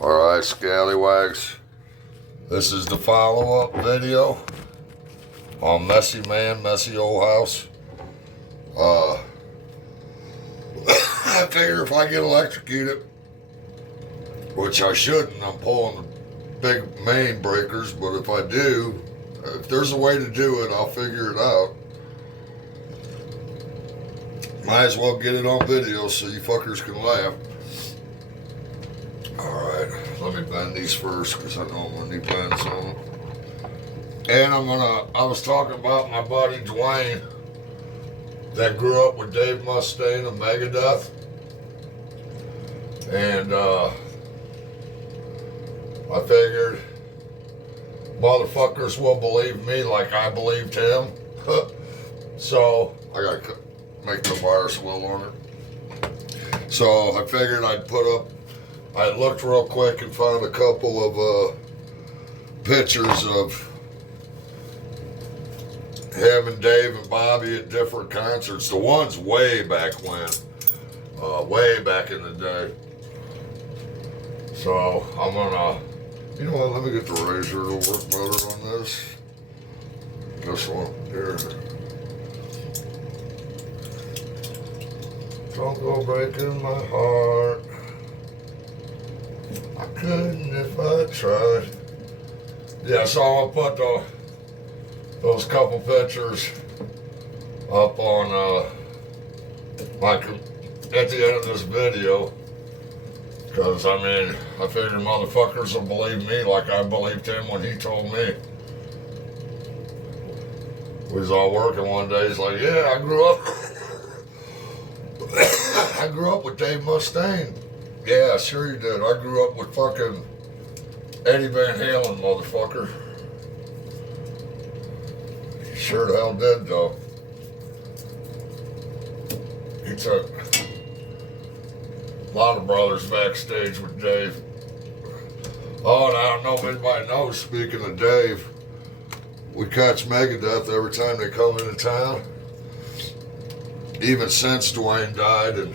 Alright, Scallywags. This is the follow-up video on Messy Man, Messy Old House. I figure if I get electrocuted, which I shouldn't, I'm pulling the big main breakers, but if I do, if there's a way to do it, I'll figure it out. Might as well get it on video so you fuckers can laugh. Alright, let me bend these first because I know I'm gonna need bends on them. And I was talking about my buddy Dwayne that grew up with Dave Mustaine of Megadeth. And I figured motherfuckers will believe me like I believed him. So I gotta make the wires a little longer. So I figured I looked real quick and found a couple of pictures of him and Dave and Bobby at different concerts. The ones way back when, way back in the day. So I'm gonna, you know what, let me get the razor to work better on this. This one here. Don't go breaking my heart. I couldn't if I tried. Yeah, so I'll put those couple pictures up on at the end of this video. Because, I mean, I figured motherfuckers will believe me like I believed him when he told me. We was all working one day, he's like, yeah, I grew up with Dave Mustaine. Yeah, sure you did. I grew up with fucking Eddie Van Halen, motherfucker. He sure the hell did, though. He took a lot of brothers backstage with Dave. Oh, and I don't know if anybody knows, speaking of Dave, we catch Megadeth every time they come into town. Even since Dwayne died, and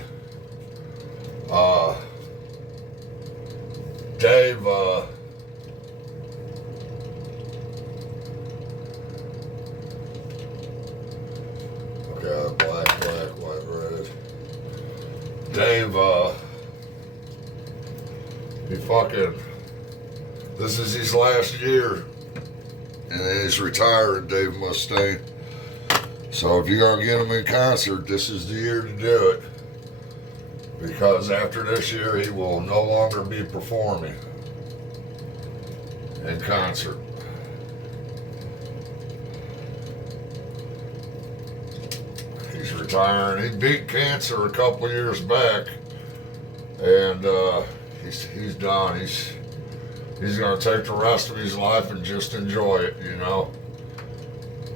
Dave, okay, black, white, red. Dave, this is his last year, and he's retiring, Dave Mustaine. So if you're gonna get him in concert, this is the year to do it. Because after this year, he will no longer be performing in concert. He's retiring. He beat cancer a couple years back, and he's done. He's gonna take the rest of his life and just enjoy it, you know.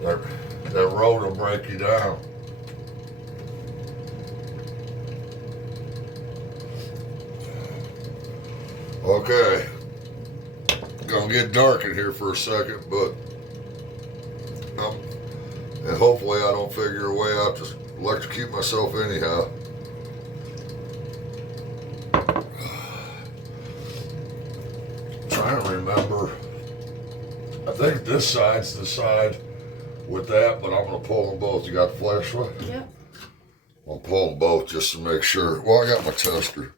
That road will break you down. Okay, gonna get dark in here for a second, but and hopefully I don't figure a way out to electrocute myself anyhow. Trying to remember, I think this side's the side with that, but I'm gonna pull them both. You got the flashlight? Yep. I'll pull them both just to make sure. Well, I got my tester.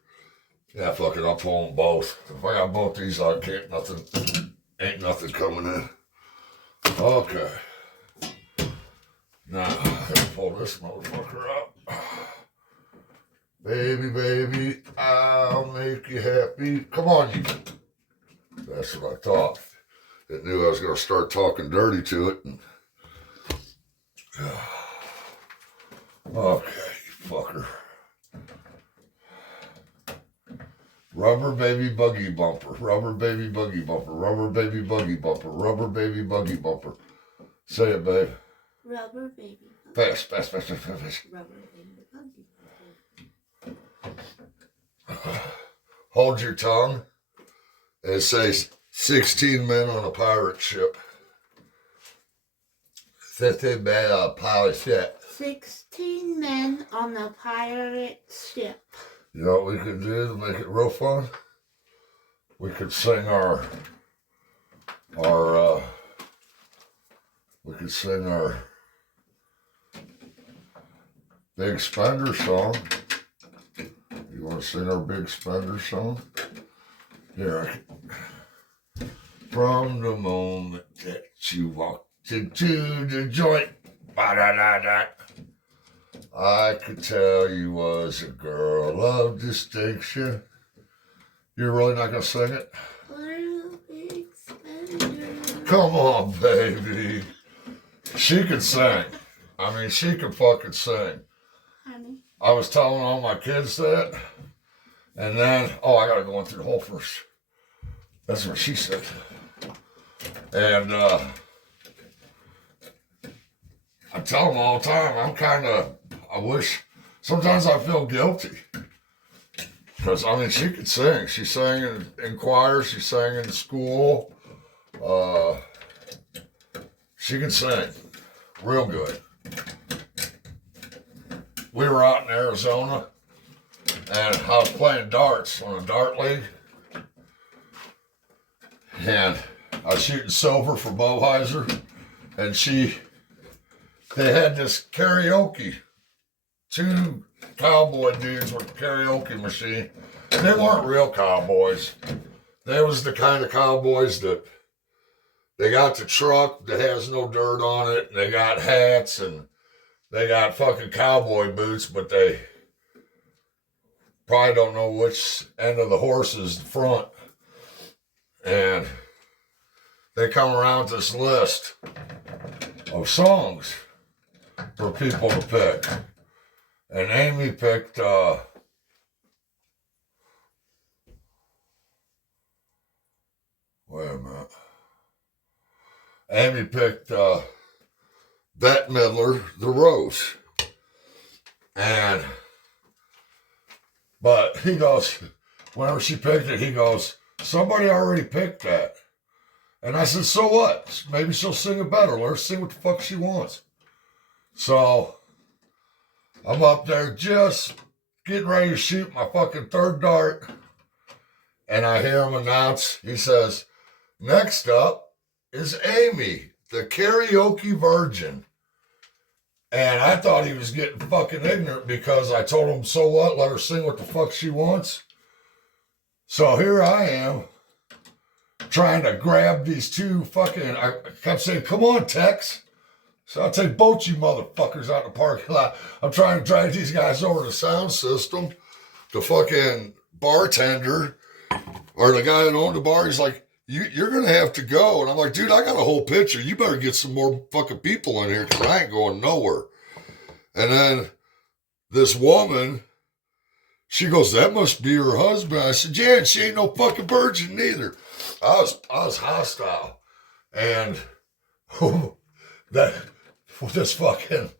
Yeah, fuck it, I'll pull them both. If I got both these, ain't nothing coming in. Okay. Now, I gotta pull this motherfucker up. Baby, baby, I'll make you happy. Come on, you. That's what I thought. It knew I was gonna start talking dirty to it. And, okay, you fucker. Rubber baby buggy bumper, rubber baby buggy bumper, rubber baby buggy bumper, rubber baby buggy bumper. Say it, babe. Rubber baby. Fast. Rubber baby buggy bumper. Hold your tongue. And it says 16 men on a pirate ship. 15 men on a pirate ship. 16 men on a pirate ship. You know what we could do to make it real fun? we could sing our Big Spender song. You want to sing our Big Spender song? Here. From the moment that you walked into the joint, ba-da-da-da, I could tell you was a girl of distinction. You're really not going to sing it? Little big spender. Come on, baby. She could sing. I mean, she could fucking sing. Honey. I was telling all my kids that, and then, I gotta go in through the hole first. That's what she said. And I tell them all the time, I wish, sometimes I feel guilty. Because, I mean, she could sing. She sang in choir, she sang in school. She can sing real good. We were out in Arizona, and I was playing darts on a dart league, and I was shooting silver for Boheiser, and they had this karaoke, 2 cowboy dudes with a karaoke machine. They weren't real cowboys. They was the kind of cowboys that they got the truck that has no dirt on it, and they got hats, and they got fucking cowboy boots, but they probably don't know which end of the horse is the front. And they come around this list of songs for people to pick. And Amy picked, wait a minute. Amy picked, Bette Midler, The Rose. But he goes, whenever she picked it, he goes, somebody already picked that. And I said, so what? Maybe she'll sing it better. Let her sing what the fuck she wants. So I'm up there just getting ready to shoot my fucking 3rd dart. And I hear him announce, he says, next up is Amy, the karaoke virgin. And I thought he was getting fucking ignorant because I told him, so what? Let her sing what the fuck she wants. So here I am trying to grab these 2 fucking, I kept saying, come on, Tex. So I'll take both you motherfuckers out in the parking lot. I'm trying to drag these guys over to the sound system. The fucking bartender or the guy that owned the bar, he's like, you're going to have to go. And I'm like, dude, I got a whole picture. You better get some more fucking people in here because I ain't going nowhere. And then this woman, she goes, that must be her husband. I said, yeah, and she ain't no fucking virgin neither. I was hostile. And this fucking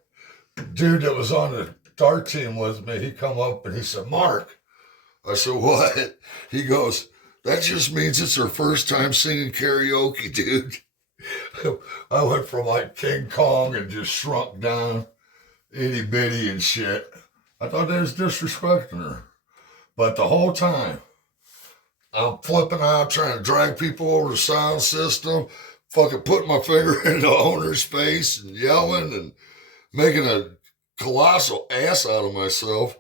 dude that was on the dart team with me, he come up and he said, Mark. I said, what? He goes, that just means it's her first time singing karaoke, dude. I went from like King Kong and just shrunk down, itty bitty and shit. I thought they was disrespecting her. But the whole time, I'm flipping out, trying to drag people over the sound system, fucking putting my finger in the owner's face and yelling and making a colossal ass out of myself.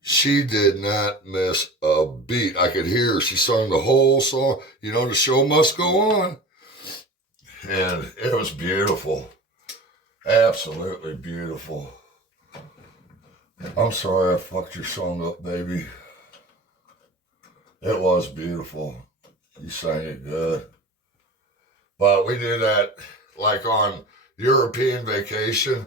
She did not miss a beat. I could hear her. She sung the whole song. You know, the show must go on. And it was beautiful. Absolutely beautiful. I'm sorry I fucked your song up, baby. It was beautiful. You sang it good. But we do that like on European vacation.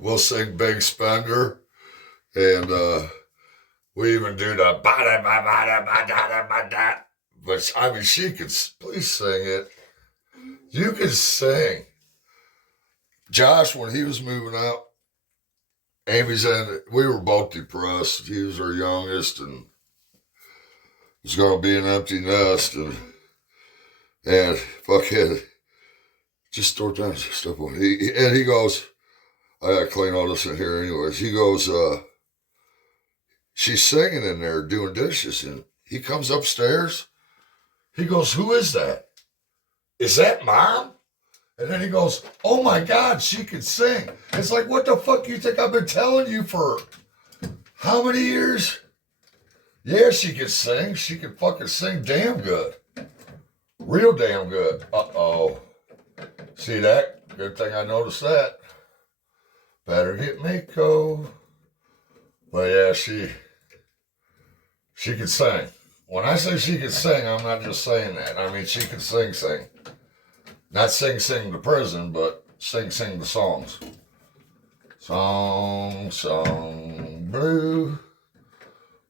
We'll sing Big Spender, and we even do the ba-da-ba-ba-da-ba-da-ba-da. But I mean, she could please sing it. You could sing. Josh, when he was moving out, Amy's in it. We were both depressed. He was our youngest, and it was going to be an empty nest, and fuckhead. Just throw down stuff on. And he goes, I gotta clean all this in here anyways. He goes, she's singing in there doing dishes, and he comes upstairs. He goes, "Who is that? Is that Mom?" And then he goes, "Oh my God, she can sing." It's like, what the fuck you think I've been telling you for how many years? Yeah, she can sing. She can fucking sing damn good. Real damn good. Uh-oh. See that? Good thing I noticed that. Better get Mako. But yeah, she can sing. When I say she can sing, I'm not just saying that. I mean, she can sing. Not sing to prison, but sing the songs. Song, blue,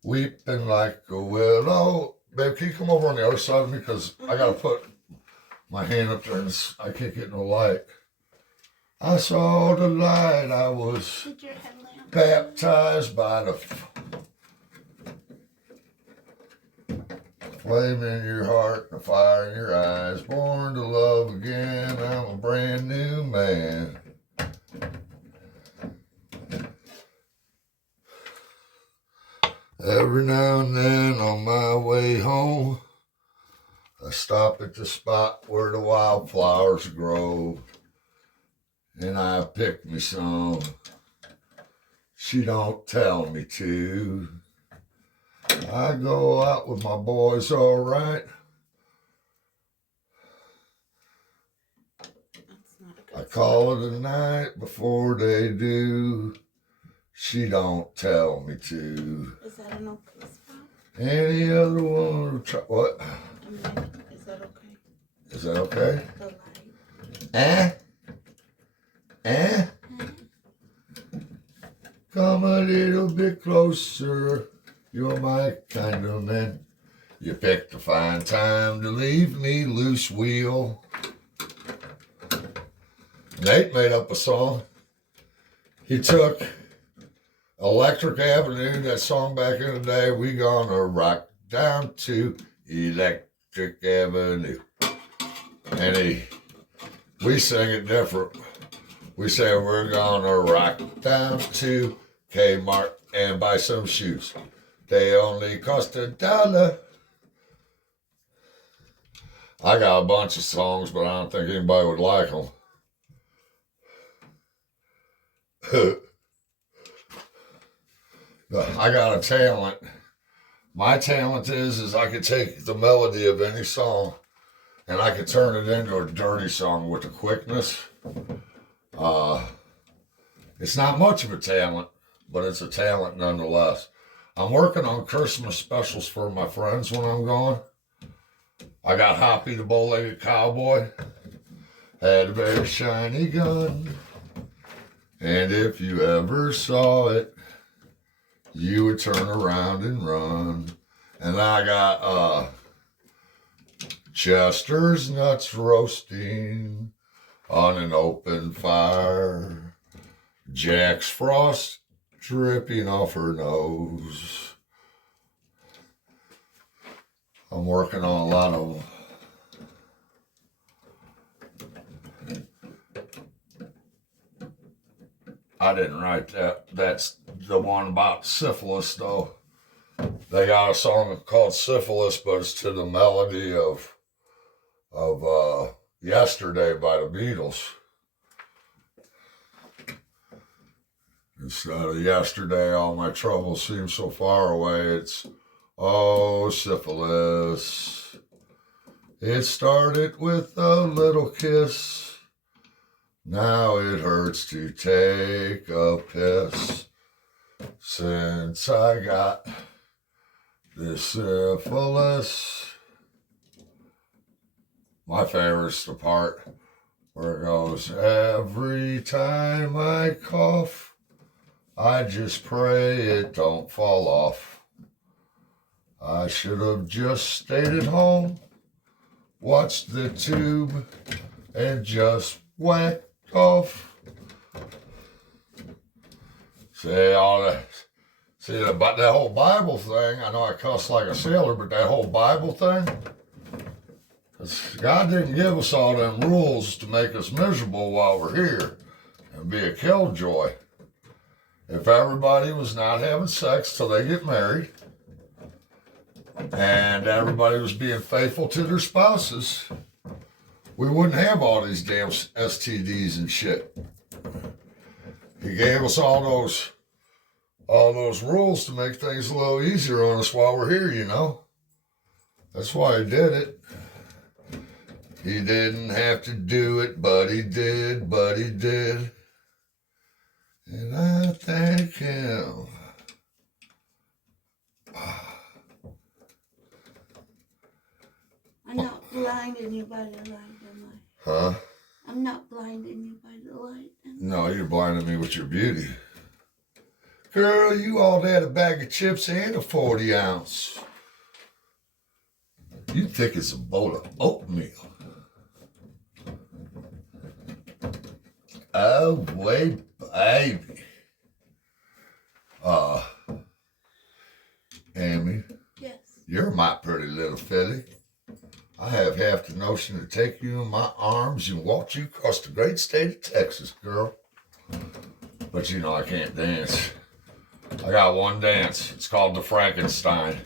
weeping like a willow. Babe, can you come over on the other side of me? Because I got to put my hand up there and I can't get no light. I saw the light. I was baptized by the flame in your heart, the fire in your eyes, born to love again. I'm a brand new man. Every now and then on my way home, I stop at the spot where the wildflowers grow, and I pick me some. She don't tell me to. I go out with my boys, all right. I call it a night before they do. She don't tell me to. Is that an okay spot? Any other one will try. What? I mean, is that okay? Is that okay? The light. Come a little bit closer. You're my kind of man. You picked a fine time to leave me loose wheel. Nate made up a song. He took Electric Avenue, that song back in the day, we gonna rock down to Electric Avenue. And we sing it different. We say we're gonna rock down to Kmart and buy some shoes. They only cost $1. I got a bunch of songs, but I don't think anybody would like them. I got a talent. My talent is I could take the melody of any song and I could turn it into a dirty song with the quickness. It's not much of a talent, but it's a talent nonetheless. I'm working on Christmas specials for my friends when I'm gone. I got Hoppy the bow-legged cowboy, had a very shiny gun, and if you ever saw it, you would turn around and run. And I got Chester's nuts roasting on an open fire, Jack's Frost dripping off her nose. I'm working on a lot of them. I didn't write that. That's the one about syphilis, though. They got a song called Syphilis, but it's to the melody of Yesterday by the Beatles. Instead of yesterday, all my troubles seem so far away. It's, oh, syphilis. It started with a little kiss. Now it hurts to take a piss. Since I got this syphilis. My favorite's the part where it goes, every time I cough, I just pray it don't fall off. I should have just stayed at home, watched the tube, and just whacked off. About that whole Bible thing, I know I cuss like a sailor, but that whole Bible thing, God didn't give us all them rules to make us miserable while we're here and be a killjoy. if everybody was not having sex till they get married, and everybody was being faithful to their spouses, we wouldn't have all these damn STDs and shit. He gave us all those rules to make things a little easier on us while we're here, you know. That's why he did it. He didn't have to do it, but he did, And I thank him. I'm not blinding you by the light, am I? Huh? I'm not blinding you by the light. No, you're blinding me with your beauty. Girl, you all had a bag of chips and a 40 ounce. You thick as a bowl of oatmeal. Oh, wait, baby. Amy, Yes. you're my pretty little filly. I have half the notion to take you in my arms and walk you across the great state of Texas, girl. But you know I can't dance. I got one dance. It's called the Frankenstein.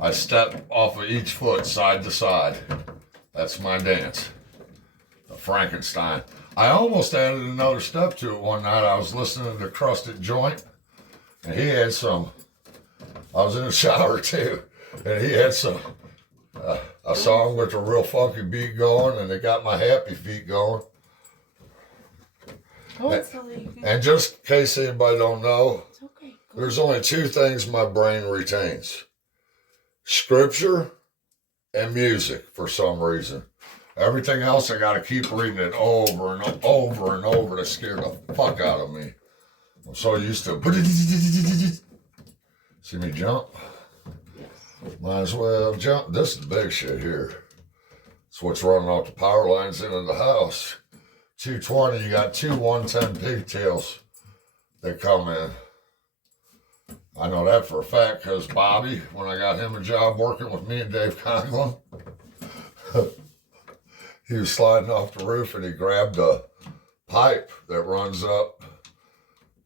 I step off of each foot side to side. That's my dance. The Frankenstein. I almost added another step to it one night. I was listening to Crusted Joint, and he had some. I was in the shower too, and he had some. A song with a real funky beat going, and it got my happy feet going. And just in case anybody don't know, It's okay. there's only two things my brain retains: scripture and music for some reason. Everything else, I gotta keep reading it over and over and over to scare the fuck out of me. I'm so used to it. See me jump? Might as well jump. This is the big shit here. It's what's running off the power lines into the house. 220, you got two 110 pigtails that come in. I know that for a fact because Bobby, when I got him a job working with me and Dave Conklin, he was sliding off the roof and he grabbed a pipe that runs up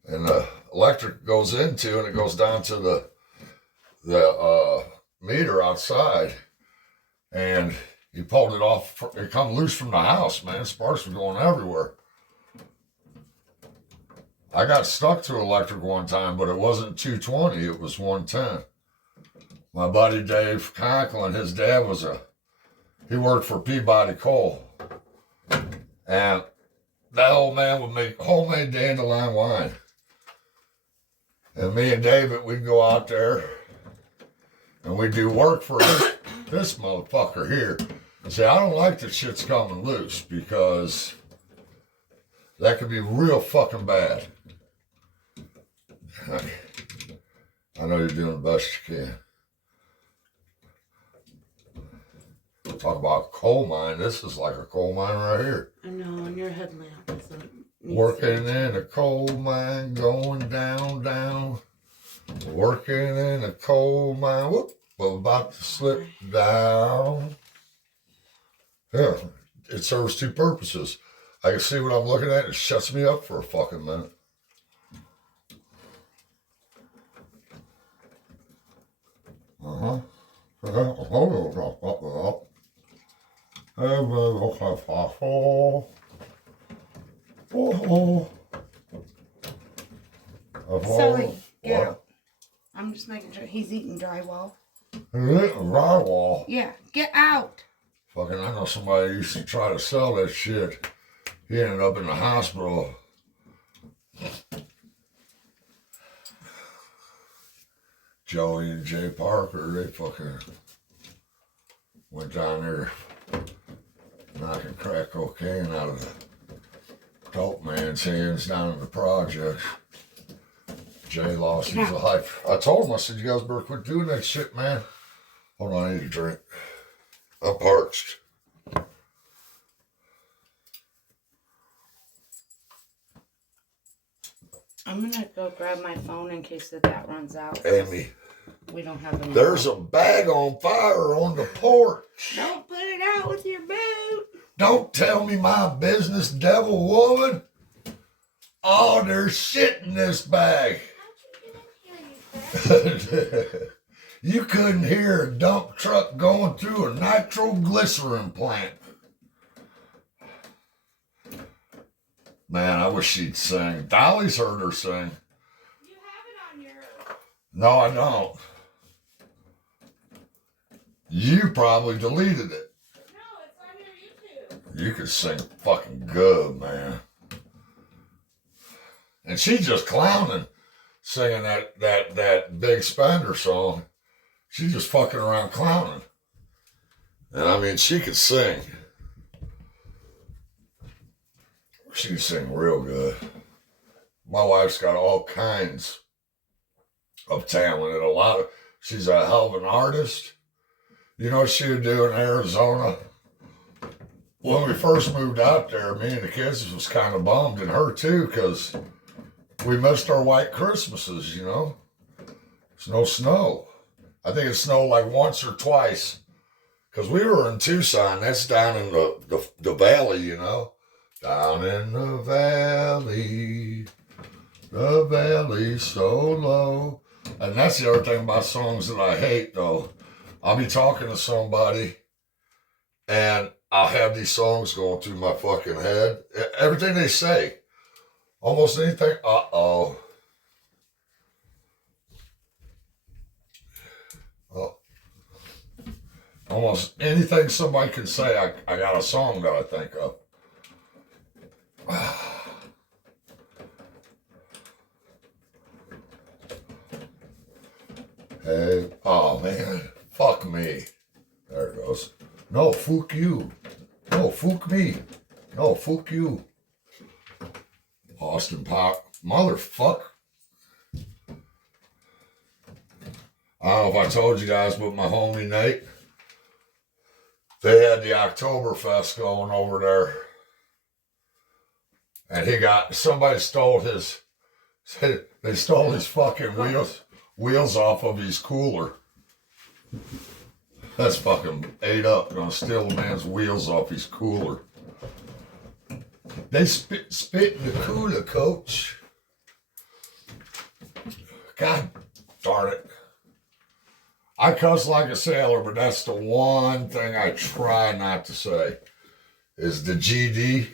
and the electric goes into and it goes down to the meter outside, and he pulled it off. It come loose from the house, man. Sparks were going everywhere. I got stuck to electric one time, but it wasn't 220, it was 110. My buddy Dave Conklin, his dad he worked for Peabody Coal, and that old man would make homemade dandelion wine. And me and David, we'd go out there and we do work for this motherfucker here. And say, I don't like that shit's coming loose because that could be real fucking bad. I know you're doing the best you can. Talk about coal mine. This is like a coal mine right here. I know, and your headlamp isn't. Working in a coal mine, going down. Working in a coal mine, whoop, about to slip down. Yeah, it serves two purposes. I can see what I'm looking at, it shuts me up for a fucking minute. Sully, get out. I'm just making sure he's eating drywall. Drywall? Yeah, get out. Fucking, I know somebody used to try to sell that shit. He ended up in the hospital. Joey and Jay Parker, they fucking went down there knocking crack cocaine out of the dope man's hands down in the project. Jay lost his life. I told him, I said, you guys better quit doing that shit, man. Hold on, I need a drink. I'm parched. I'm gonna go grab my phone in case that runs out. Amy, we don't have any. There's a bag on fire on the porch. Don't put it out with your boot. Don't tell me my business, devil woman. Oh, there's shit in this bag. You couldn't hear a dump truck going through a nitroglycerin plant. Man, I wish she'd sing. Dolly's heard her sing. You have it on your... No, I don't. You probably deleted it. No, it's on your YouTube. You could sing fucking good, man. And she's just clowning, singing that Big Spender song. She's just fucking around clowning. And I mean, she could sing. She could sing real good. My wife's got all kinds of talent and she's a hell of an artist. You know what she would do in Arizona? When we first moved out there, me and the kids was kind of bummed, and her too, because we missed our white Christmases, you know? There's no snow. I think it snowed like once or twice. Because we were in Tucson. That's down in the valley, you know? Down in the valley so low. And that's the other thing about songs that I hate, though. I'll be talking to somebody, and I'll have these songs going through my fucking head. Everything they say. Almost anything. Uh-oh. Oh. Almost anything somebody can say, I got a song that I think of. Hey, oh man, fuck me. There it goes. No, fuck you. No, fuck me. No, fuck you. Austin Pop. Motherfucker. I don't know if I told you guys, but my homie Nate, they had the Oktoberfest going over there. And somebody stole they stole his fucking wheels off of his cooler. That's fucking ate up. Gonna steal a man's wheels off his cooler. They spit in the cooler, coach. God darn it. I cuss like a sailor, but that's the one thing I try not to say is the GD.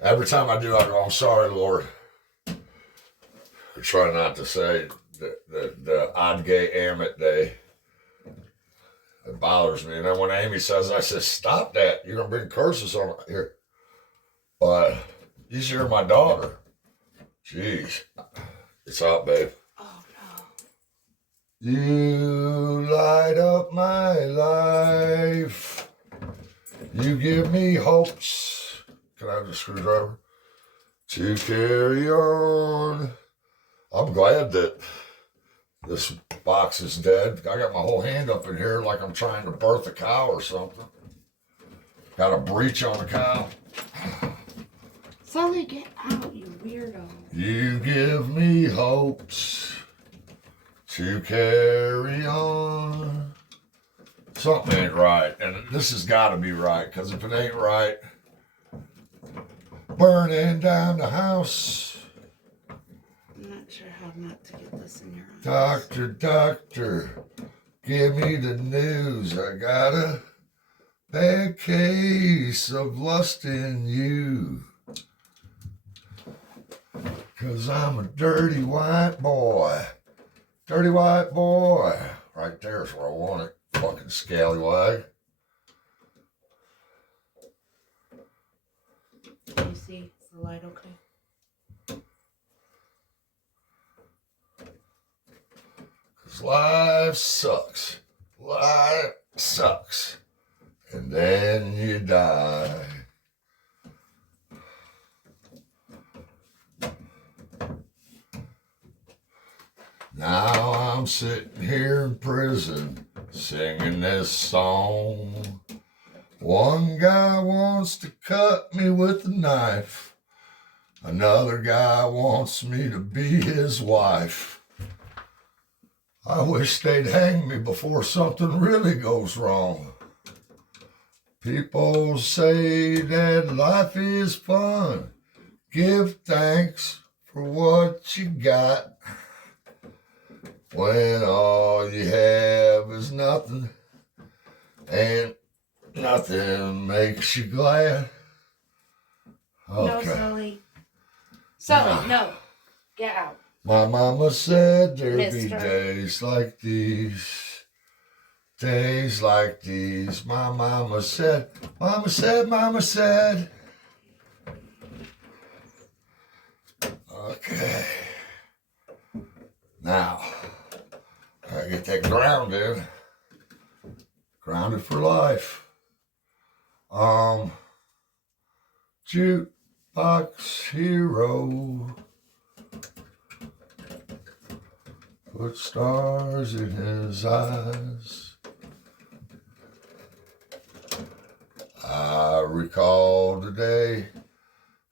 Every time I do, I go, I'm sorry, Lord. I try not to say the odd gay amit day. It bothers me. And then when Amy says, I said, stop that. You're going to bring curses on it here. But you're my daughter. Jeez. It's out, babe. Oh, no. You light up my life. You give me hopes. Can I have the screwdriver? To carry on. I'm glad that this box is dead. I got my whole hand up in here like I'm trying to birth a cow or something. Got a breech on a cow. Sully, get out, you weirdo. You give me hopes to carry on. Something ain't right. And this has got to be right, because if it ain't right, burning down the house. I'm not sure how not to get this in your eyes. Doctor, doctor, give me the news. I got a bad case of lust in you. 'Cause I'm a dirty white boy. Dirty white boy. Right there's where I want it. Fucking scallywag. Can you see? Is the light okay? 'Cause life sucks. Life sucks. And then you die. Now I'm sitting here in prison singing this song. One guy wants to cut me with a knife. Another guy wants me to be his wife. I wish they'd hang me before something really goes wrong. People say that life is fun. Give thanks for what you got when all you have is nothing and nothing makes you glad. No, Sully. Sully, no. Get out. My mama said there'd be Mister. days like these. Days like these. My mama said, mama said, mama said. Okay. Now, I get that grounded. Grounded for life. Jukebox hero. Put stars in his eyes. I recall the day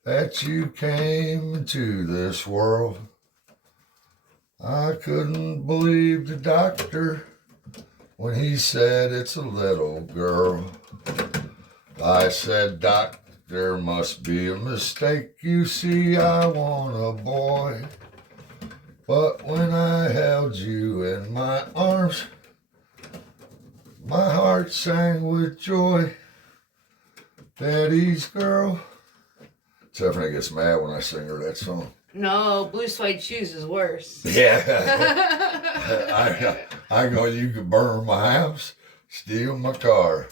that you came into this world. I couldn't believe the doctor when he said it's a little girl. I said, Doc, there must be a mistake. You see, I want a boy. But when I held you in my arms, my heart sang with joy. Daddy's girl. Stephanie gets mad when I sing her that song. No, Blue Suede Shoes is worse. Yeah. I go, you can burn my house, steal my car.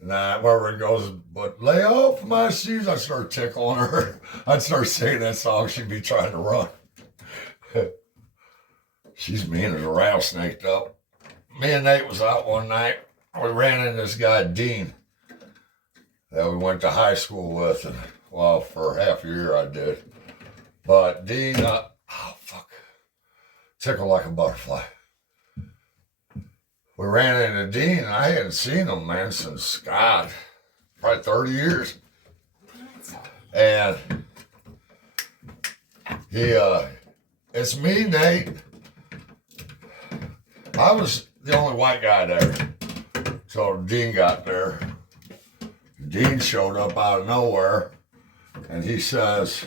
And I remember it goes, but lay off my shoes. I start tickling her. I'd start singing that song. She'd be trying to run. She's mean as a rattlesnake, though. Me and Nate was out one night. We ran into this guy, Dean, that we went to high school with. And, well, for half a year I did. But Dean, tickled like a butterfly. We ran into Dean, and I hadn't seen him, man, since, God, probably 30 years. And it's me, Nate. I was the only white guy there. So Dean got there. Dean showed up out of nowhere, and he says,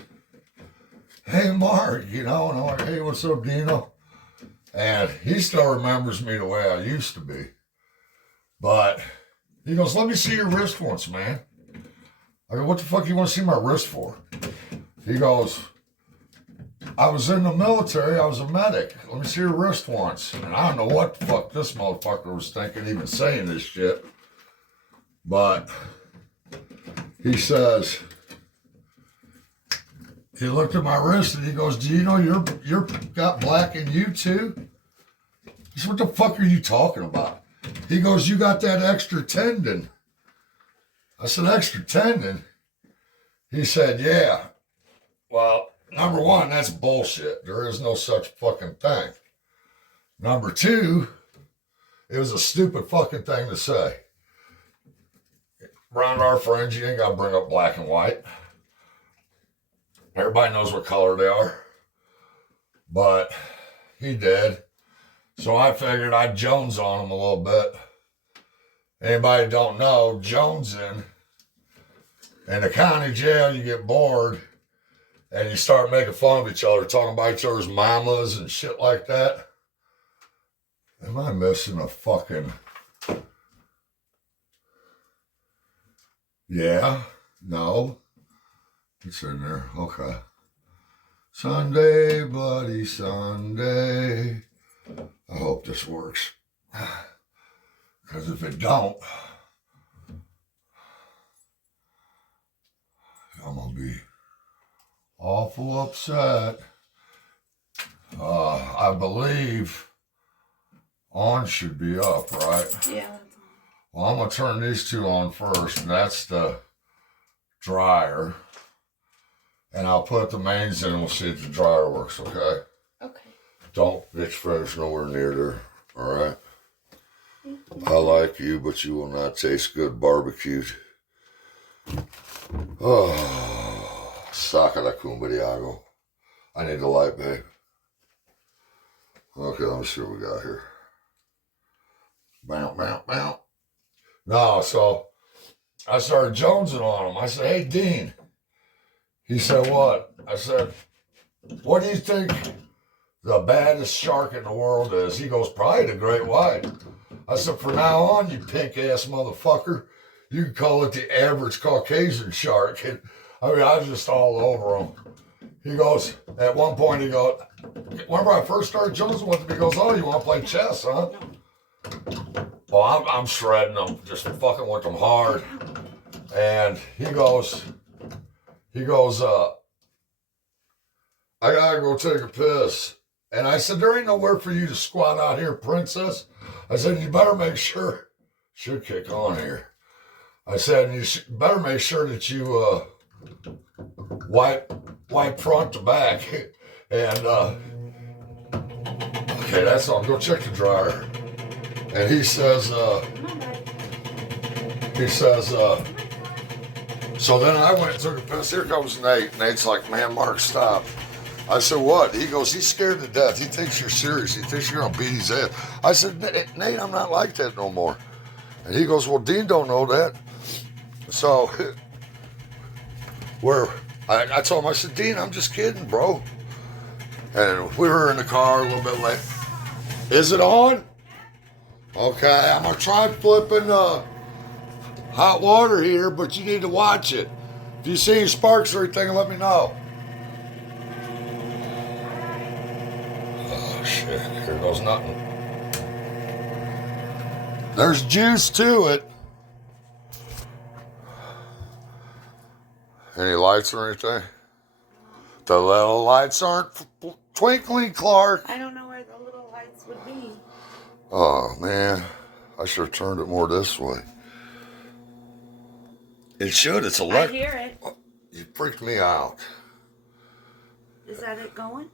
hey, Mark, and I'm like, hey, what's up, Dino? And he still remembers me the way I used to be. But he goes, let me see your wrist once, man. I go, what the fuck you want to see my wrist for? He goes, I was in the military. I was a medic. Let me see your wrist once. And I don't know what the fuck this motherfucker was thinking, even saying this shit. But he says, he looked at my wrist and he goes, do you know you're got black in you too? I said, what the fuck are you talking about? He goes, you got that extra tendon. I said, extra tendon? He said, yeah. Well, number one, that's bullshit. There is no such fucking thing. Number two, it was a stupid fucking thing to say. Around our friends, you ain't got to bring up black and white. Everybody knows what color they are. But he did. So I figured I'd Jones on him a little bit. Anybody don't know, jonesing, in the county jail, you get bored and you start making fun of each other, talking about each other's mamas and shit like that. Am I missing a fucking... Yeah? No? It's in there. Okay. Sunday, bloody Sunday. I hope this works. Because if it don't, I'm going to be awful upset. I believe on should be up, right? Yeah. Well, I'm going to turn these two on first, and that's the dryer. And I'll put the mains in and we'll see if the dryer works, okay? Okay. Don't get your fingers nowhere near there, all right? I like you, but you will not taste good barbecued. Oh, saca la cumbadiago. I need the light, babe. Okay, let me see what we got here. Bow, bow, bow. No, so I started jonesing on him. I said, hey, Dean, He said, what? I said, what do you think the baddest shark in the world is? He goes, probably the great white. I said, from now on, you pink ass motherfucker, you can call it the average Caucasian shark. And, I mean, I was just all over him. He goes, at one point, he goes, whenever I first started jonesing with him, he goes, oh, you want to play chess, huh? Well, I'm shredding them, just fucking with them hard. And he goes, I gotta go take a piss. And I said, there ain't nowhere for you to squat out here, princess. I said, you better make sure, should kick on here. I said, you better make sure that you wipe front to back. And, okay, that's all. Go check the dryer. And he says, so then I went and took a piss. Here comes Nate. Nate's like, man, Mark, stop. I said, what? He goes, he's scared to death. He thinks you're serious. He thinks you're going to beat his ass. I said, Nate, I'm not like that no more. And he goes, well, Dean don't know that. So, I told him, I said, Dean, I'm just kidding, bro. And we were in the car a little bit late. Is it on? Okay, I'm going to try flipping hot water here, but you need to watch it. If you see any sparks or anything, let me know. Oh, shit. Here goes nothing. There's juice to it. Any lights or anything? The little lights aren't twinkling, Clark. I don't know where the little lights would be. Oh, man. I should have turned it more this way. It should. It's electric. I hear it. You freaked me out. Is that it going?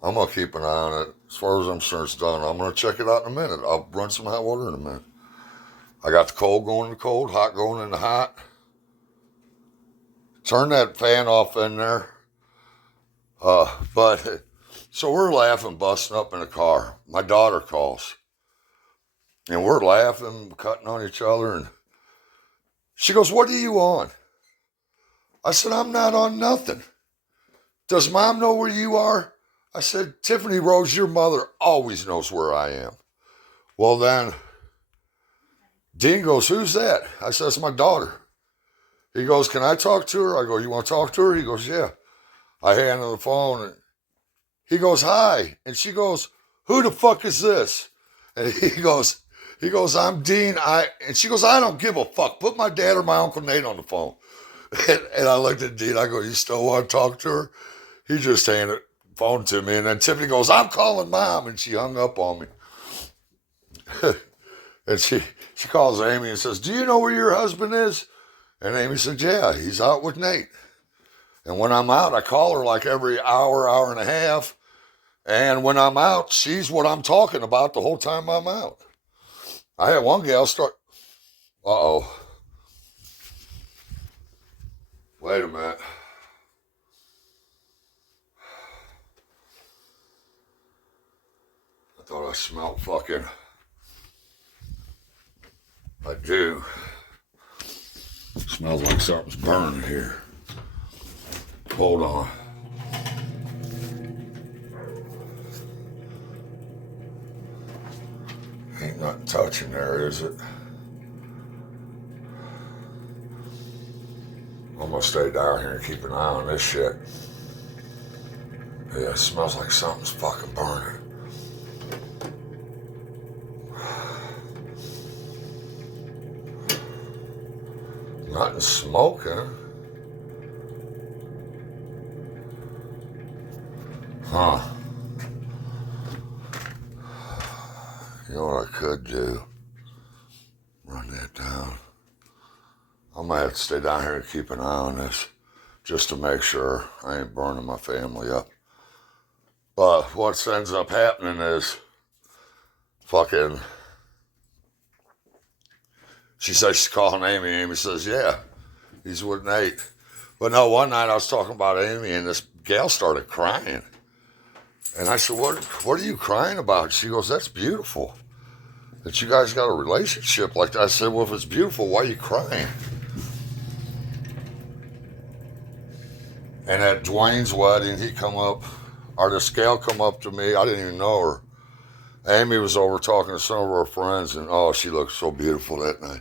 I'm going to keep an eye on it. As far as I'm concerned, it's done. I'm going to check it out in a minute. I'll run some hot water in a minute. I got the cold going in the cold, hot going in the hot. Turn that fan off in there. So we're laughing, busting up in the car. My daughter calls. And we're laughing, cutting on each other. And she goes, what are you on? I said, I'm not on nothing. Does Mom know where you are? I said, Tiffany Rose, your mother always knows where I am. Well, then, Dean goes, who's that? I said, it's my daughter. He goes, can I talk to her? I go, you want to talk to her? He goes, yeah. I hand her the phone. And he goes, hi. And she goes, who the fuck is this? And he goes, I'm Dean. And she goes, I don't give a fuck. Put my dad or my Uncle Nate on the phone. And I looked at Dean. I go, you still want to talk to her? He just handed the phone to me. And then Tiffany goes, I'm calling Mom. And she hung up on me. And she calls Amy and says, do you know where your husband is? And Amy said, yeah, he's out with Nate. And when I'm out, I call her like every hour, hour and a half. And when I'm out, she's what I'm talking about the whole time I'm out. I had one gal start, uh-oh. Wait a minute. I thought I smelled fucking, I do. Smells like something's burning here. Hold on. Ain't nothing touching there, is it? I'm gonna stay down here and keep an eye on this shit. Yeah, it smells like something's fucking burning. Nothing smoking. Huh. You know what I could do? Run that down. I might have to stay down here and keep an eye on this just to make sure I ain't burning my family up. But what ends up happening is fucking, she says she's calling Amy. Amy says, yeah, he's with Nate. But no, one night I was talking about Amy and this gal started crying. And I said, what are you crying about? She goes, that's beautiful. That you guys got a relationship like that. I said, well, if it's beautiful, why are you crying? And at Dwayne's wedding, this gal come up to me. I didn't even know her. Amy was over talking to some of her friends, and oh, she looked so beautiful that night.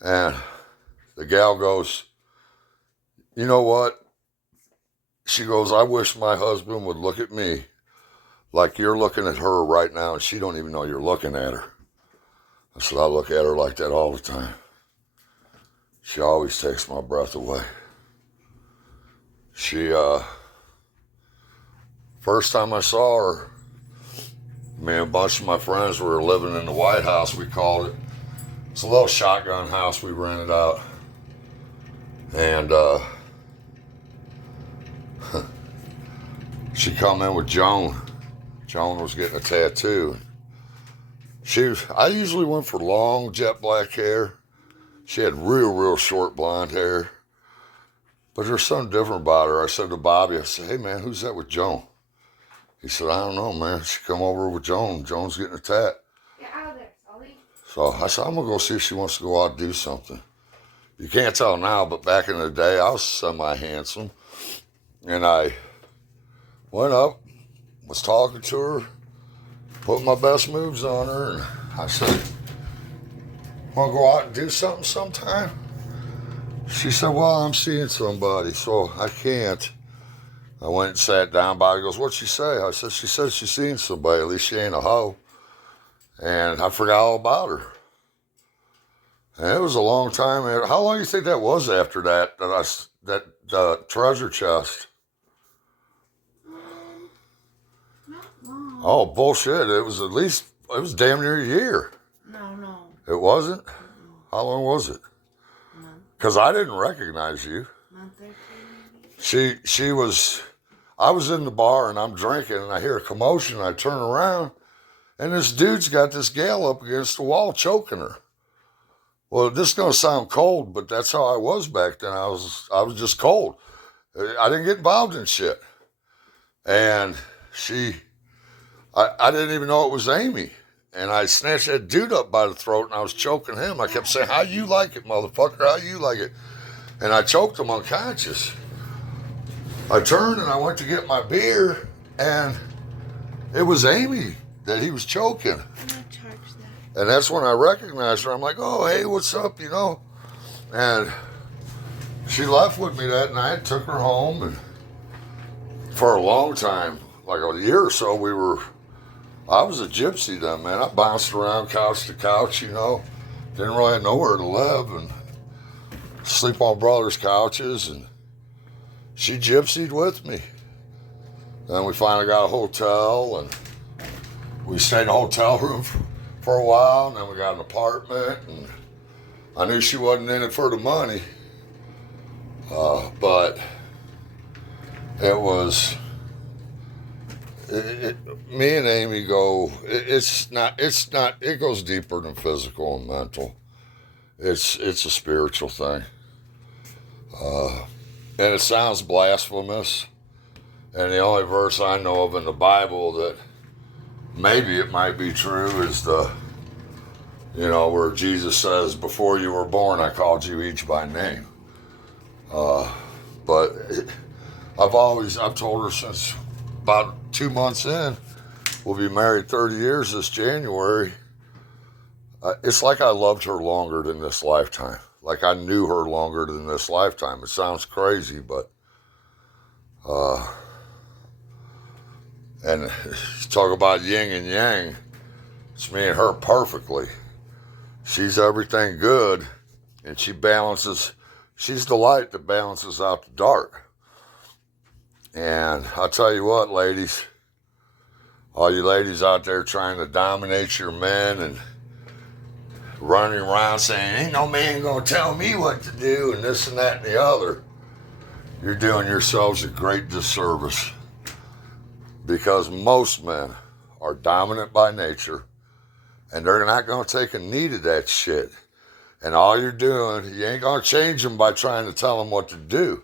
And the gal goes, you know what? She goes, I wish my husband would look at me like you're looking at her right now, and she don't even know you're looking at her. I said, I look at her like that all the time. She always takes my breath away. First time I saw her, me and a bunch of my friends were living in the White House, we called it. It's a little shotgun house we rented out. And she come in with Joan. Joan was getting a tattoo. I usually went for long jet black hair. She had real short blonde hair. But there's something different about her. I said to Bobby, I said, hey man, who's that with Joan? He said, I don't know, man. She come over with Joan. Joan's getting a tat. Get out of there, Sully. So I said, I'm going to go see if she wants to go out and do something. You can't tell now, but back in the day, I was semi-handsome. And I went up, was talking to her, put my best moves on her, and I said, want to go out and do something sometime? She said, well, I'm seeing somebody, so I can't. I went and sat down. Bobby goes, what'd she say? I said, she says she's seen somebody. At least she ain't a hoe. And I forgot all about her. And it was a long time. How long do you think that was after that treasure chest? Not long. Oh, bullshit. It was damn near a year. No. It wasn't? How long was it? Because I didn't recognize you. Month or two. I was in the bar and I'm drinking and I hear a commotion. I turn around and this dude's got this gal up against the wall choking her. Well, this is going to sound cold, but that's how I was back then. I was just cold. I didn't get involved in shit. And I didn't even know it was Amy. And I snatched that dude up by the throat and I was choking him. I kept saying, how you like it, motherfucker? How you like it? And I choked him unconscious. I turned and I went to get my beer and it was Amy that he was choking. I'm gonna charge that. And that's when I recognized her. I'm like, oh, hey, what's up, you know? And she left with me that night, took her home, and for a long time, like a year or so, I was a gypsy then, man. I bounced around couch to couch, you know. Didn't really have nowhere to live and sleep on brothers' couches, and she gypsied with me. Then we finally got a hotel, and we stayed in a hotel room for a while, and then we got an apartment, and I knew she wasn't in it for the money. But it was, me and Amy go, it goes deeper than physical and mental. It's a spiritual thing. And it sounds blasphemous. And the only verse I know of in the Bible that maybe it might be true is where Jesus says, before you were born, I called you each by name. But I've told her since about 2 months in, we'll be married 30 years this January. It's like I loved her longer than this lifetime. Like I knew her longer than this lifetime. It sounds crazy, but, and you talk about yin and yang, it's me and her perfectly. She's everything good, and she's the light that balances out the dark. And I'll tell you what, ladies, all you ladies out there trying to dominate your men and running around saying, ain't no man gonna tell me what to do and this and that and the other, you're doing yourselves a great disservice. Because most men are dominant by nature and they're not gonna take a knee to that shit. And all you're doing, you ain't gonna change him by trying to tell him what to do.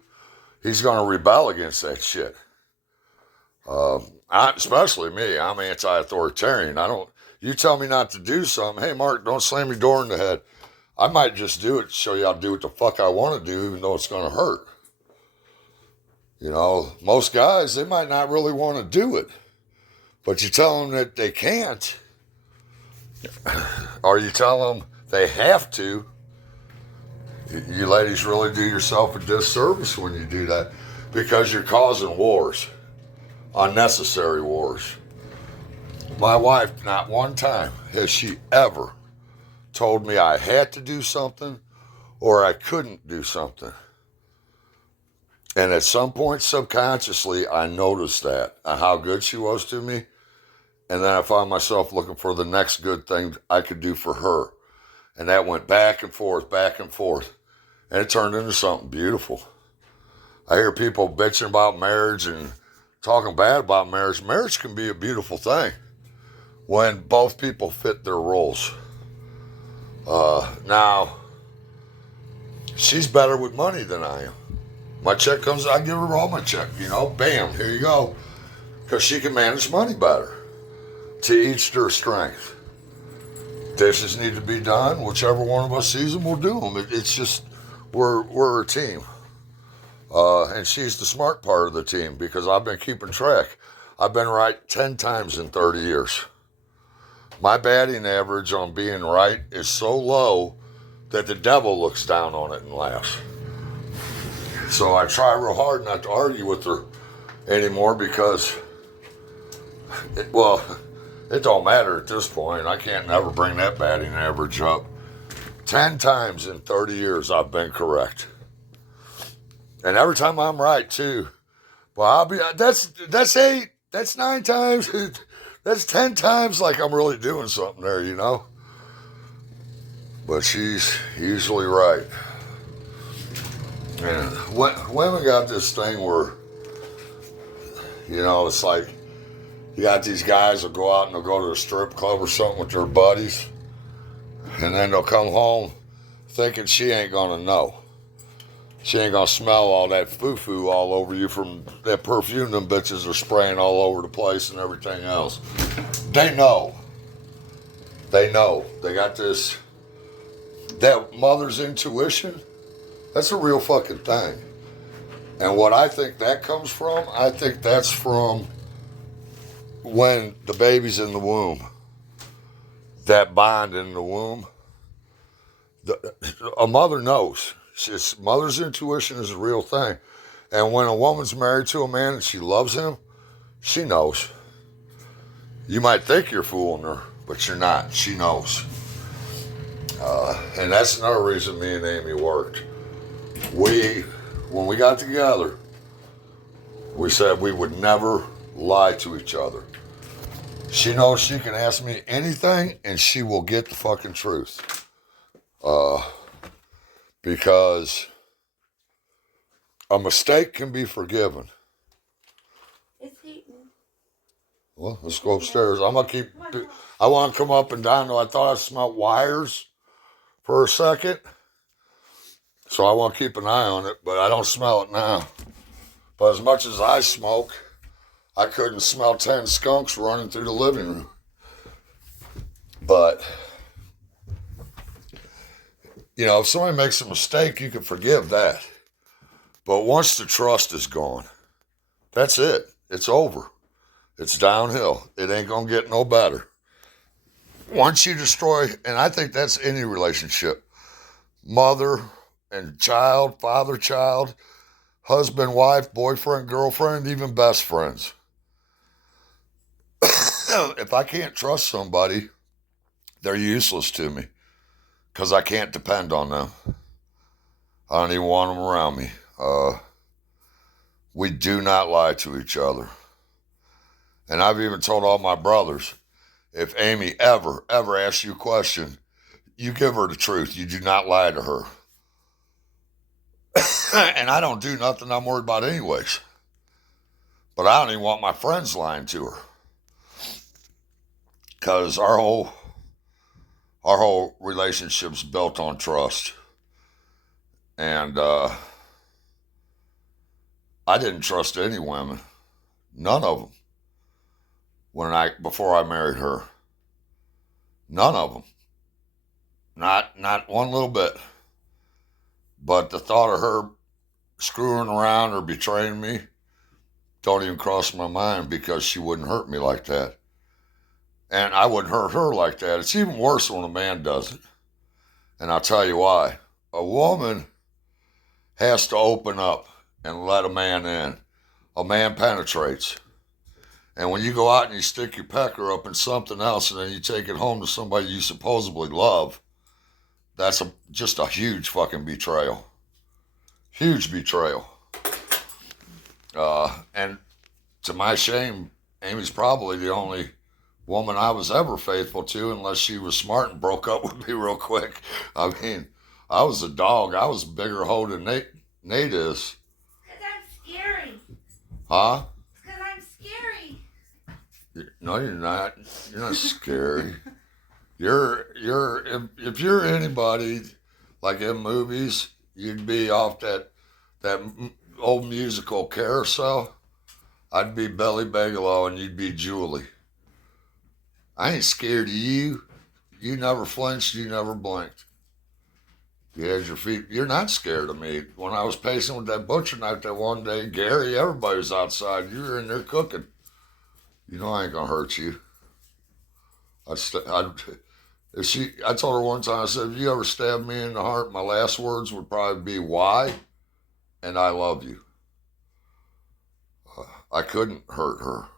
He's gonna rebel against that shit. Especially me, I'm anti-authoritarian. You tell me not to do something, hey Mark, don't slam your door in the head. I might just do it to show you how to do what the fuck I want to do, even though it's gonna hurt. You know, most guys, they might not really want to do it, but you tell them that they can't, or you tell them they have to. You ladies really do yourself a disservice when you do that, because you're causing wars, unnecessary wars. My wife, not one time has she ever told me I had to do something or I couldn't do something. And at some point, subconsciously, I noticed that, how good she was to me. And then I found myself looking for the next good thing I could do for her. And that went back and forth, back and forth. And it turned into something beautiful. I hear people bitching about marriage and talking bad about marriage. Marriage can be a beautiful thing when both people fit their roles. Now, she's better with money than I am. My check comes, I give her all my check, you know, bam, here you go. Because she can manage money better. To each their strength. Dishes need to be done. Whichever one of us sees them, we'll do them. It's just, we're a team. And she's the smart part of the team because I've been keeping track. I've been right 10 times in 30 years. My batting average on being right is so low that the devil looks down on it and laughs. So I try real hard not to argue with her anymore because, it don't matter at this point. I can't never bring that batting average up. 10 times in 30 years I've been correct. And every time I'm right too. Well, that's 8, that's 9 times, that's 10 times like I'm really doing something there, you know? But she's usually right. And women got this thing where, you know, it's like you got these guys that go out and they'll go to a strip club or something with their buddies, and then they'll come home thinking she ain't gonna know. She ain't gonna smell all that foo-foo all over you from that perfume them bitches are spraying all over the place and everything else. They know. They know. They got this, that mother's intuition. That's a real fucking thing. And what I think that comes from, I think that's from when the baby's in the womb. That bond in the womb. A mother knows. Mother's intuition is a real thing. And when a woman's married to a man and she loves him, she knows. You might think you're fooling her, but you're not. She knows. And that's another reason me and Amy worked. When we got together, we said we would never lie to each other. She knows she can ask me anything and she will get the fucking truth. Because a mistake can be forgiven. It's heating. Well, let's go upstairs. I want to come up and down. I thought I smelled wires for a second. So I want to keep an eye on it, but I don't smell it now. But as much as I smoke, I couldn't smell 10 skunks running through the living room. But, you know, if somebody makes a mistake, you can forgive that. But once the trust is gone, that's it. It's over. It's downhill. It ain't going to get no better. Once you destroy, and I think that's any relationship, mother and child, father, child, husband, wife, boyfriend, girlfriend, even best friends. If I can't trust somebody, they're useless to me because I can't depend on them. I don't even want them around me. We do not lie to each other. And I've even told all my brothers, if Amy ever asks you a question, you give her the truth. You do not lie to her. And I don't do nothing I'm worried about anyways. But I don't even want my friends lying to her. Because our whole relationship's built on trust. And I didn't trust any women. None of them. Before I married her. None of them. Not one little bit. But the thought of her screwing around or betraying me, don't even cross my mind because she wouldn't hurt me like that. And I wouldn't hurt her like that. It's even worse when a man does it. And I'll tell you why. A woman has to open up and let a man in. A man penetrates. And when you go out and you stick your pecker up in something else and then you take it home to somebody you supposedly love, that's just a huge fucking betrayal. Huge betrayal. And to my shame, Amy's probably the only woman I was ever faithful to, unless she was smart and broke up with me real quick. I mean, I was a dog. I was a bigger hoe than Nate is. Because I'm scary. Huh? Because I'm scary. No, you're not. You're not scary. If you're anybody like in movies, you'd be off that old musical Carousel. I'd be Billy Bigelow and you'd be Julie. I ain't scared of you. You never flinched, you never blinked. You had your feet. You're not scared of me. When I was pacing with that butcher knife that one day, Gary, everybody was outside. You were in there cooking. You know I ain't gonna hurt you. I told her one time, I said, if you ever stab me in the heart, my last words would probably be why and I love you. I couldn't hurt her.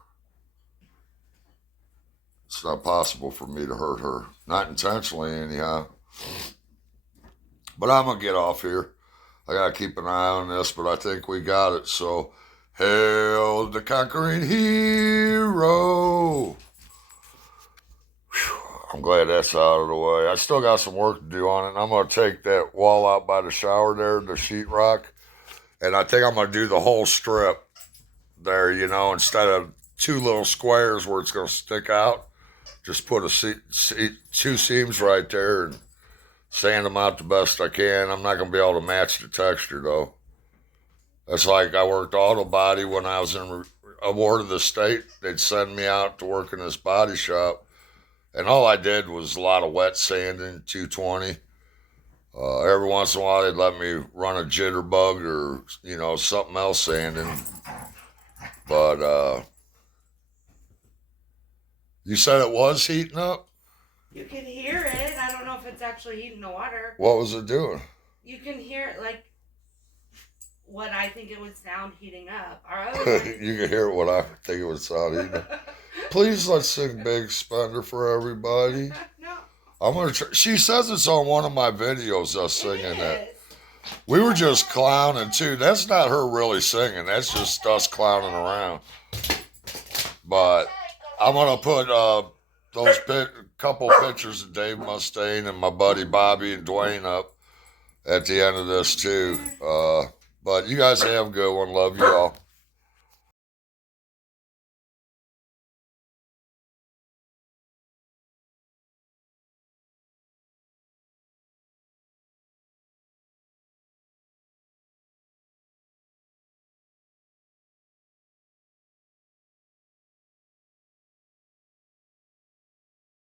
It's not possible for me to hurt her. Not intentionally, anyhow. But I'm going to get off here. I got to keep an eye on this, but I think we got it. So, hail the conquering hero. Whew. I'm glad that's out of the way. I still got some work to do on it, and I'm going to take that wall out by the shower there, the sheetrock, and I think I'm going to do the whole strip there, you know, instead of two little squares where it's going to stick out. Just put two seams right there and sand them out the best I can. I'm not going to be able to match the texture, though. That's like I worked auto body when I was in a ward of the state. They'd send me out to work in this body shop. And all I did was a lot of wet sanding, 220. Every once in a while, they'd let me run a jitterbug or, you know, something else sanding. But you said it was heating up? You can hear it. I don't know if it's actually heating the water. What was it doing? You can hear it like what I think it would sound heating up. Our other You can hear what I think it would sound heating up. Please let's sing Big Spender for everybody. No. I'm gonna. She says it's on one of my videos. Us singing that. We were just clowning too. That's not her really singing. That's just us clowning around. But I'm gonna put those couple pictures of Dave Mustaine and my buddy Bobby and Dwayne up at the end of this too. But you guys have a good one. Love you all.